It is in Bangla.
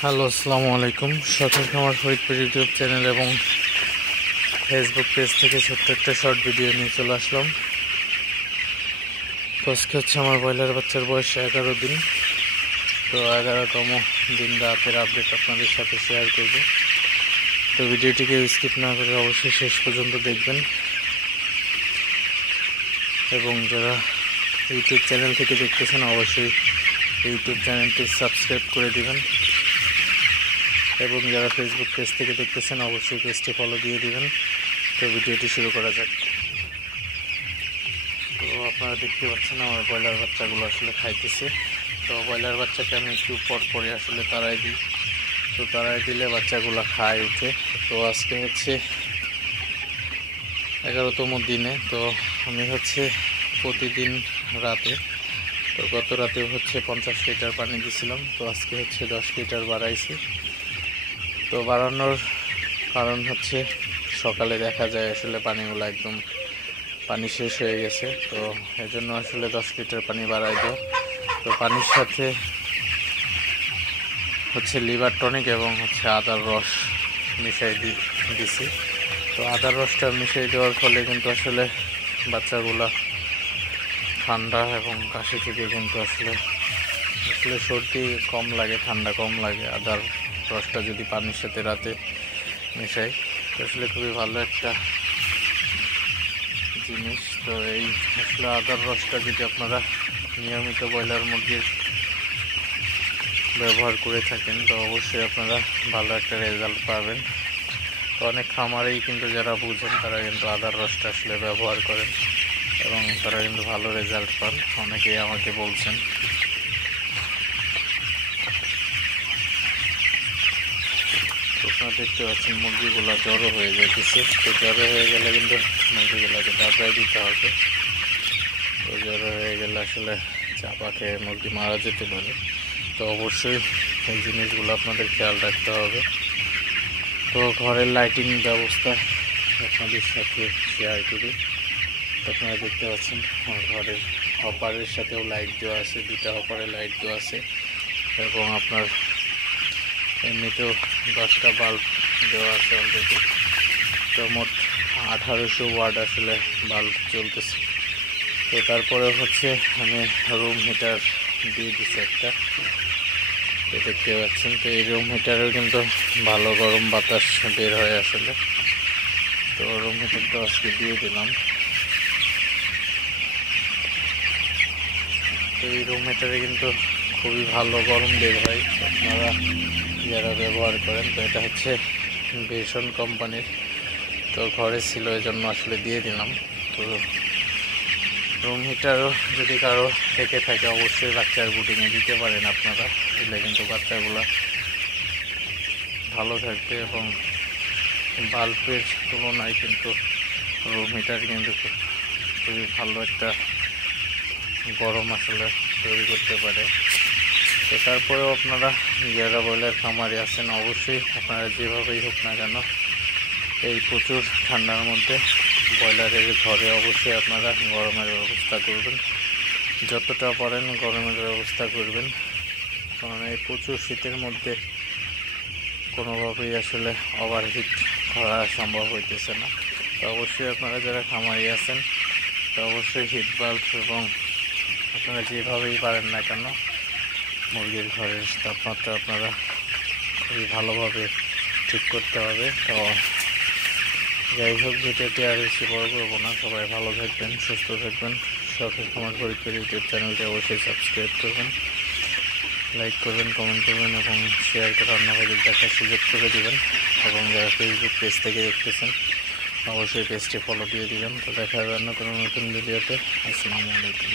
হ্যালো, আসসালামু আলাইকুম। শখের খামার ফরিদপুর ইউটিউব চ্যানেল এবং ফেসবুক পেজ থেকে ছোট্ট একটা শর্ট ভিডিও নিয়ে চলে আসলাম। আজকে হচ্ছে আমার ব্রয়লার বাচ্চার বয়স 11 দিন। তো 11তম দিন রাতের আপডেট আপনাদের সাথে শেয়ার করব। তো ভিডিওটিকে স্কিপ না করে অবশ্যই শেষ পর্যন্ত দেখবেন এবং যারা ইউটিউব চ্যানেল থেকে দেখতেছেন অবশ্যই ইউটিউব চ্যানেলটি সাবস্ক্রাইব করে দিবেন এবং যারা ফেসবুক পেজ থেকে দেখতেছেন অবশ্যই পেজটি ফলো দিয়ে দিবেন। তো ভিডিওটি শুরু করা যাক। তো আপনারা দেখতে পাচ্ছেন আমার ব্রয়লার বাচ্চাগুলো আসলে খাইতেছে। তো ব্রয়লার বাচ্চাকে আমি একটু পরে আসলে তাড়াই দিই। তো তাড়াই দিলে বাচ্চাগুলো খায় উঠে। তো আজকে হচ্ছে 11তম দিনে। তো আমি হচ্ছে প্রতিদিন রাতে, তো গত রাতে হচ্ছে 50 লিটার পানি দিয়েছিলাম। তো আজকে হচ্ছে 10 লিটার বাড়াইছি। তো বাড়ানোর কারণ হচ্ছে সকালে দেখা যায় আসলে পানিগুলো একদম পানি শেষ হয়ে গেছে। তো এজন্য আসলে 10 লিটার পানি বাড়াই দেয়। তো পানির সাথে হচ্ছে লিভার টনিক এবং হচ্ছে আদার রস মিশাই দিছি। তো আদার রসটা মিশিয়ে দেওয়ার ফলে কিন্তু আসলে বাচ্চাগুলা ঠান্ডা এবং কাশি থেকে কিন্তু আসলে সর্দি কম লাগে, ঠান্ডা কম লাগে। আদার রসটা যদি পানির সাথে রাতে মেশাই আসলে খুবই ভালো একটা জিনিস। তো এই আসলে আদার রসটা যদি আপনারা নিয়মিত ব্রয়লার মুরগির ব্যবহার করে থাকেন তো অবশ্যই আপনারা ভালো একটা রেজাল্ট পাবেন। তো অনেক খামারেই কিন্তু যারা বুঝেন তারা কিন্তু আদার রসটা আসলে ব্যবহার করেন এবং তারা কিন্তু ভালো রেজাল্ট পান, অনেকেই আমাকে বলছেন। আপনারা দেখতে পাচ্ছেন মুরগিগুলো জ্বরও হয়ে যাইতেছে। তো জ্বর হয়ে গেলে কিন্তু মুরগিগুলোকে ডাবরাই দিতে হবে। তো জ্বর হয়ে গেলে আসলে চাপা খেয়ে মুরগি মারা যেতে পারে। তো অবশ্যই এই জিনিসগুলো আপনাদের খেয়াল রাখতে হবে। তো ঘরের লাইটিং ব্যবস্থা আপনাদের সাথে শেয়ার করি। তো আপনারা দেখতে পাচ্ছেন আমার ঘরের হপারের সাথেও লাইট দেওয়া আছে, 2টা হপারে লাইট দেওয়া আছে এবং আপনার এমনিতেও 10টা বাল্ব দেওয়া আছে অলরেডি। তো মোট 1800 ওয়াট আসলে বাল্ব চলতেছে। তো তারপরে হচ্ছে আমি রুম হিটার দিয়ে দিচ্ছি একটা, দেখতে পাচ্ছেন। তো এই রুম হিটারেও কিন্তু ভালো গরম বাতাস বের হয় আসলে। তো রুম হিটারটা আজকে দিয়ে দিলাম। তো এই রুম হিটারে কিন্তু খুবই ভালো গরম বের হয়, আপনারা যারা ব্যবহার করেন। তো এটা হচ্ছে বেসন কোম্পানির, তো ঘরে ছিল এই জন্য আসলে দিয়ে দিলাম। তো রুম হিটারও যদি কারো থেকে থাকে অবশ্যই বাচ্চার বুটিংয়ে দিতে পারেন আপনারা, দিলে কিন্তু বাচ্চাগুলো ভালো থাকবে এবং বাল্বের তুলনায় কিন্তু রুম হিটার কিন্তু খুবই ভালো একটা গরম আসলে তৈরি করতে পারে। তো তারপরেও আপনারা যারা ব্রয়লার খামারে আছেন অবশ্যই আপনারা যেভাবেই হোক না কেন এই প্রচুর ঠান্ডার মধ্যে ব্রয়লারের ঘরে অবশ্যই আপনারা গরমের ব্যবস্থা করবেন, যতটা পারেন গরমের ব্যবস্থা করবেন। কারণ এই প্রচুর শীতের মধ্যে কোনোভাবেই আসলে ওভারহিট করা সম্ভব হইতেছে না। তো অবশ্যই আপনারা যারা খামারি আছেন তো অবশ্যই হিট বাল্ব এবং আপনারা যেভাবেই পারেন না কেন মুরগির ঘরের তাপমাত্রা আপনারা খুবই ভালোভাবে ঠিক করতে হবে। তো যাই হোক, ভিডিওটি আর বেশি বড় করবো না। সবাই ভালো থাকবেন, সুস্থ থাকবেন। শখের খামার ফরিদপুর ইউটিউব চ্যানেলটি অবশ্যই সাবস্ক্রাইব করবেন, লাইক করবেন, কমেন্ট করবেন এবং শেয়ার করে অন্যদের দেখার সুযোগ করে দেবেন। এবং যারা ফেসবুক পেজ থেকে দেখতেছেন অবশ্যই পেজটি ফলো দিয়ে দিবেন। তো দেখা হবে অন্য কোনো নতুন ভিডিওতে। আসসালামু আলাইকুম।